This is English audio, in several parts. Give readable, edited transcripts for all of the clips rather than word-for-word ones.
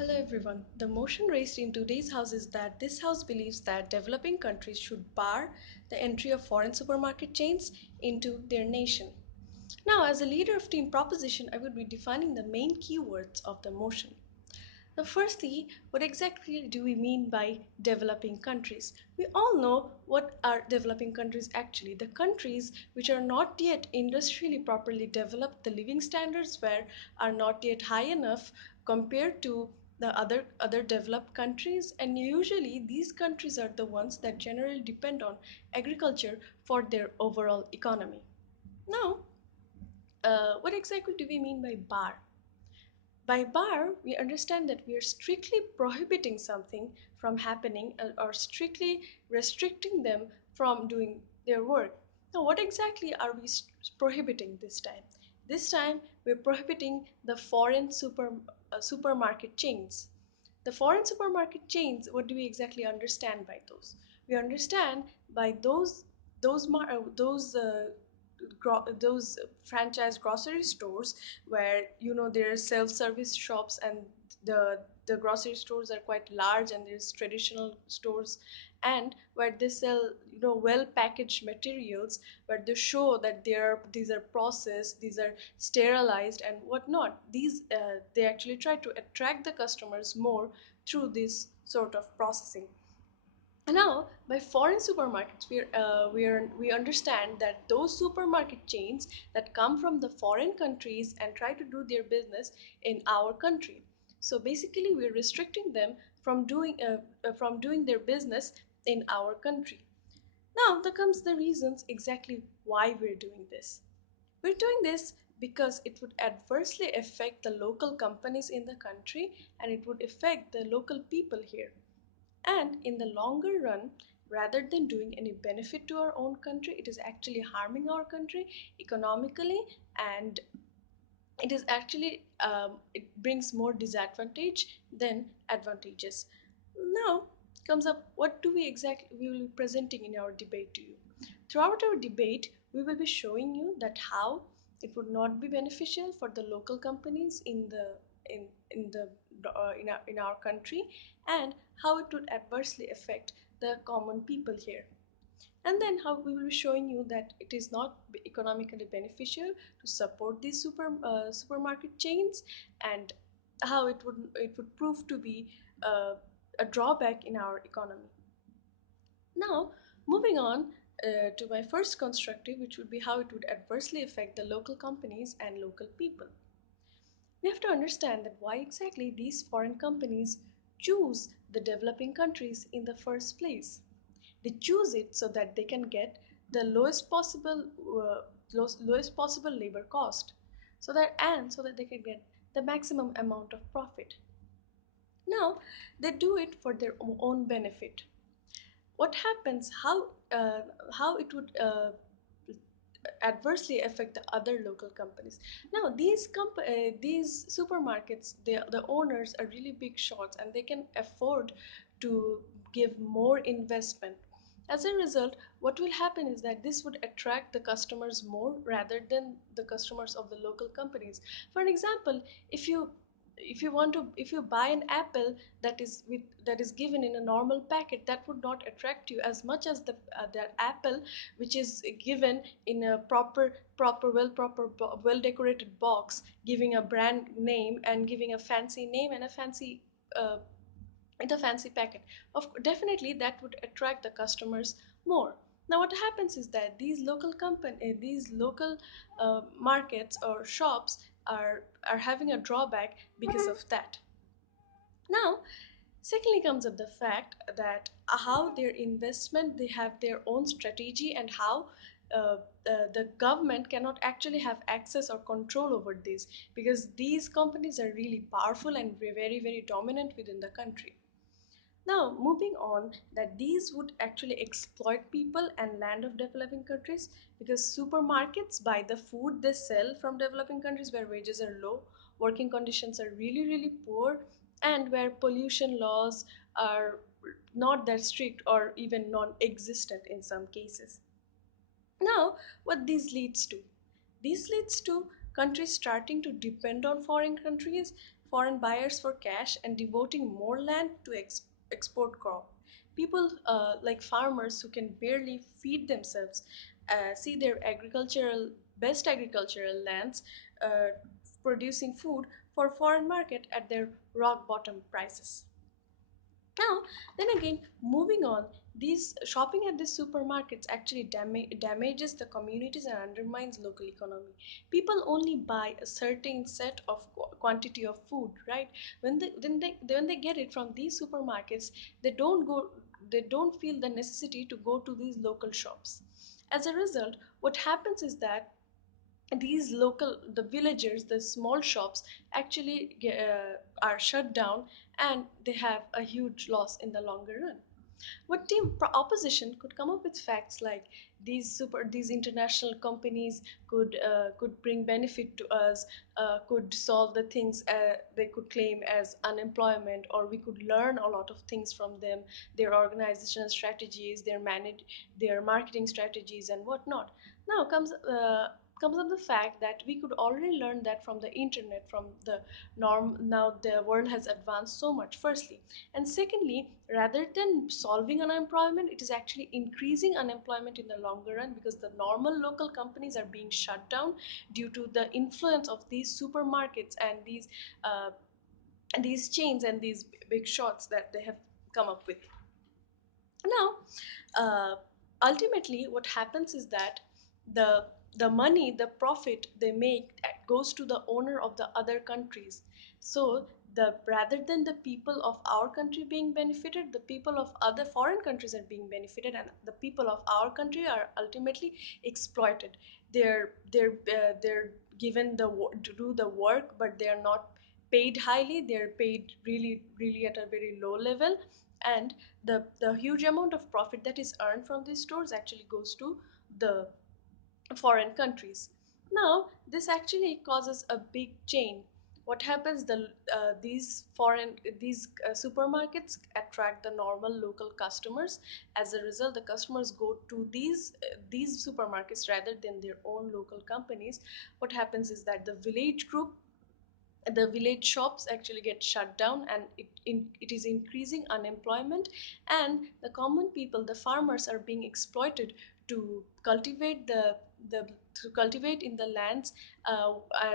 Hello everyone. The motion raised in today's house is that this house believes that developing countries should bar the entry of foreign supermarket chains into their nation. Now, as a leader of Team Proposition, I will be defining the main keywords of the motion. Now, firstly, what exactly do we mean by developing countries? We all know what are developing countries actually. The countries which are not yet industrially properly developed, the living standards where are not yet high enough compared to the other developed countries, and usually these countries are the ones that generally depend on agriculture for their overall economy. Now, what exactly do we mean by bar? By bar, we understand that we are strictly prohibiting something from happening or strictly restricting them from doing their work. Now, what exactly are we prohibiting this time? This time, we're prohibiting the foreign supermarket chains. The foreign supermarket chains, what do we exactly understand by those? We understand by those franchise grocery stores where there are self-service shops, and the grocery stores are quite large, and there's traditional stores, and where they sell well packaged materials, where they show that these are processed, these are sterilized and whatnot. These they actually try to attract the customers more through this sort of processing. Now, by foreign supermarkets, we understand that those supermarket chains that come from the foreign countries and try to do their business in our country. So basically, we're restricting them from doing their business in our country. Now, there comes the reasons exactly why we're doing this. We're doing this because it would adversely affect the local companies in the country, and it would affect the local people here. And in the longer run, rather than doing any benefit to our own country, it is actually harming our country economically, and it is actually it brings more disadvantage than advantages. Now comes up, what do we will be presenting in our debate to you. Throughout our debate, we will be showing you that how it would not be beneficial for the local companies in our country, and how it would adversely affect the common people here. And then how we will be showing you that it is not economically beneficial to support these supermarket chains, and how it would prove to be a drawback in our economy. Now, moving on to my first constructive, which would be how it would adversely affect the local companies and local people. We have to understand that why exactly these foreign companies choose the developing countries in the first place. They choose it so that they can get the lowest possible labor cost, so that they can get the maximum amount of profit. Now, they do it for their own benefit. What happens? How it would adversely affect the other local companies. Now, these supermarkets, the owners are really big shots, and they can afford to give more investment. As a result, what will happen is that this would attract the customers more rather than the customers of the local companies. For an example, if you buy an apple that is given in a normal packet, that would not attract you as much as the apple which is given in a well decorated box, giving a brand name and giving a fancy name and a fancy with a fancy packet. Definitely that would attract the customers more. Now, what happens is that these local markets or shops are having a drawback because of that. Now, secondly comes up the fact that how their investment, they have their own strategy, and how the government cannot actually have access or control over this, because these companies are really powerful and very very dominant within the country. Now, moving on, that these would actually exploit people and land of developing countries, because supermarkets buy the food they sell from developing countries where wages are low, working conditions are really, really poor, and where pollution laws are not that strict or even non existent in some cases. Now, what this leads to? This leads to countries starting to depend on foreign buyers for cash and devoting more land to export crop. People like farmers who can barely feed themselves see their agricultural lands uh, producing food for foreign market at their rock bottom prices. Now, then again, moving on, these shopping at these supermarkets actually damages the communities and undermines local economy. People only buy a certain set of quantity of food, right? When they get it from these supermarkets, they don't go. They don't feel the necessity to go to these local shops. As a result, what happens is that these local the villagers, the small shops actually are shut down, and they have a huge loss in the longer run. What team opposition could come up with facts like these international companies could bring benefit to us, could solve the things they could claim as unemployment, or we could learn a lot of things from them, their organizational strategies, their marketing strategies and whatnot. Now comes up the fact that we could already learn that from the internet, from the norm. Now the world has advanced so much, firstly, and secondly, rather than solving unemployment, it is actually increasing unemployment in the longer run, because the normal local companies are being shut down due to the influence of these supermarkets and these chains and these big shots that they have come up with. Now, ultimately, what happens is that the the money, the profit they make goes to the owner of the other countries. So the rather than the people of our country being benefited, the people of other foreign countries are being benefited, and the people of our country are ultimately exploited. They're given to do the work, but they are not paid highly. They're paid really at a very low level, and the huge amount of profit that is earned from these stores actually goes to the foreign countries. Now this actually causes a big chain. What happens, these supermarkets attract the normal local customers. As a result, the customers go to these supermarkets rather than their own local companies. What happens is that the village shops actually get shut down, and it is increasing unemployment, and the common people, the farmers, are being exploited to cultivate the to cultivate in the lands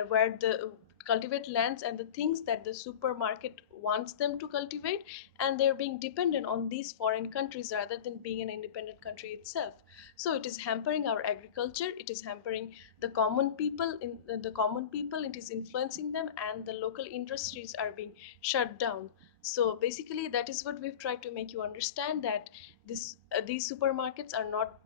where the cultivate lands and the things that the supermarket wants them to cultivate, and they're being dependent on these foreign countries rather than being an independent country itself. So it is hampering our agriculture, it is hampering the common people, it is influencing them, and the local industries are being shut down. So basically, that is what we've tried to make you understand, that these supermarkets are not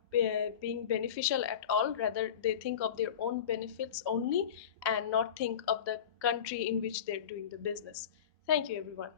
being beneficial at all. Rather, they think of their own benefits only, and not think of the country in which they're doing the business. Thank you, everyone.